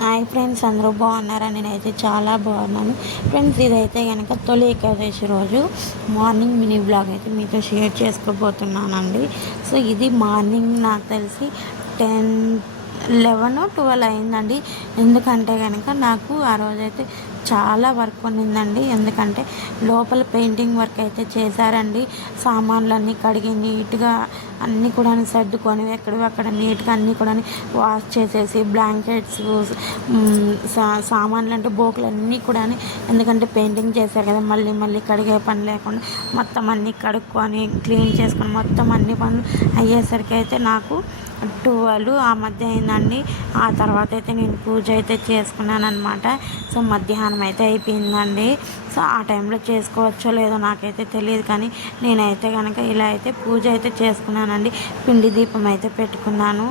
Hi friends, అందరూ బాగున్నారా? నేనైతే చాలా బాగున్నాను ఫ్రెండ్స్. ఇదైతే కనుక తొలి ఏకాదశి రోజు మార్నింగ్ మినీ బ్లాగ్ అయితే మీతో షేర్ చేసుకోబోతున్నానండి. సో ఇది మార్నింగ్ నాకు తెలిసి 11-12 అయిందండి. ఎందుకంటే కనుక నాకు ఆ రోజైతే చాలా వర్క్ ఉన్నిందండి. ఎందుకంటే లోపల పెయింటింగ్ వర్క్ అయితే చేశారండి. సామాన్లన్నీ కడిగి నీట్గా అన్నీ కూడా సర్దుకొని ఎక్కడివి అక్కడ నీట్గా అన్నీ కూడా వాష్ చేసేసి బ్లాంకెట్స్, సామాన్లు అంటే బోకులు అన్నీ కూడా, ఎందుకంటే పెయింటింగ్ చేశారు కదా, మళ్ళీ మళ్ళీ కడిగే పని లేకుండా మొత్తం అన్నీ కడుక్కొని క్లీన్ చేసుకొని మొత్తం అన్ని పనులు అయ్యేసరికి అయితే నాకు 12 ఆ మధ్య అయిందండి. ఆ తర్వాత అయితే నేను పూజ అయితే చేసుకున్నాను అనమాట. సో మధ్యాహ్నం అయితే అయిపోయిందండి. సో ఆ టైంలో చేసుకోవచ్చో లేదో నాకైతే తెలియదు, కానీ నేనైతే కనుక ఇలా అయితే పూజ అయితే చేసుకున్నానండి. పిండి దీపం అయితే పెట్టుకున్నాను.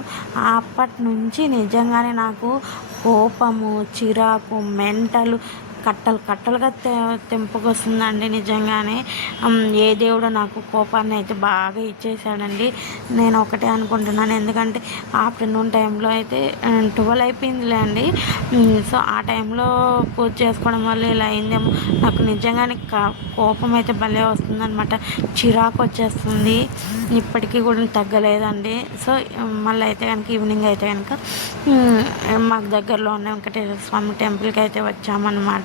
అప్పటి నుంచి నిజంగానే నాకు కోపము, చిరాకు, మెంటలు కట్టలు కట్టలుగా తెంపుకొస్తుందండి. నిజంగానే ఏ దేవుడు నాకు కోపాన్ని అయితే బాగా ఇచ్చేసాడండి. నేను ఒకటే అనుకుంటున్నాను, ఎందుకంటే ఆఫ్టర్నూన్ టైంలో అయితే 12 అయిపోయిందిలే అండి. సో ఆ టైంలో పూజ చేసుకోవడం వల్ల ఇలా అయిందేమో. నాకు నిజంగానే కోపం అయితే భలే వస్తుందన్నమాట. చిరాకు వచ్చేస్తుంది. ఇప్పటికీ కూడా తగ్గలేదండి. సో మళ్ళీ అయితే కనుక ఈవినింగ్ అయితే కనుక మాకు దగ్గరలో ఉన్న వెంకటేశ్వర స్వామి టెంపుల్కి అయితే వచ్చామన్నమాట.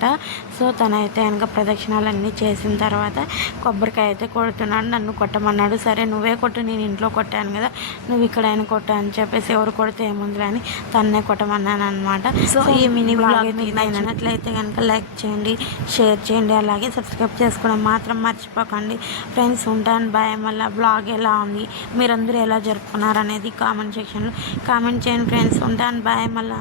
సో తనైతే కనుక ప్రదక్షిణాలన్నీ చేసిన తర్వాత కొబ్బరికాయ అయితే కొడుతున్నాడు. నన్ను కొట్టమన్నాడు. సరే నువ్వే కొట్టు, నేను ఇంట్లో కొట్టాను కదా, నువ్వు ఇక్కడైనా కొట్టు అని చెప్పేసి ఎవరు కొడితే ఏముంది అని తన్నే కొట్టమన్నాను అనమాట. సో ఈ మినీ బ్లాగ్ మీకు నచ్చినట్లయితే కనుక లైక్ చేయండి, షేర్ చేయండి, అలాగే సబ్స్క్రైబ్ చేసుకోవడం మాత్రం మర్చిపోకండి ఫ్రెండ్స్. ఉంటాను, బాయ్. మళ్ళీ బ్లాగ్ ఎలా ఉంది, మీరందరూ ఎలా జరుపుకున్నారు అనేది కామెంట్ సెక్షన్లో కామెంట్ చేయండి ఫ్రెండ్స్. ఉంటాను, బాయ్. మళ్ళీ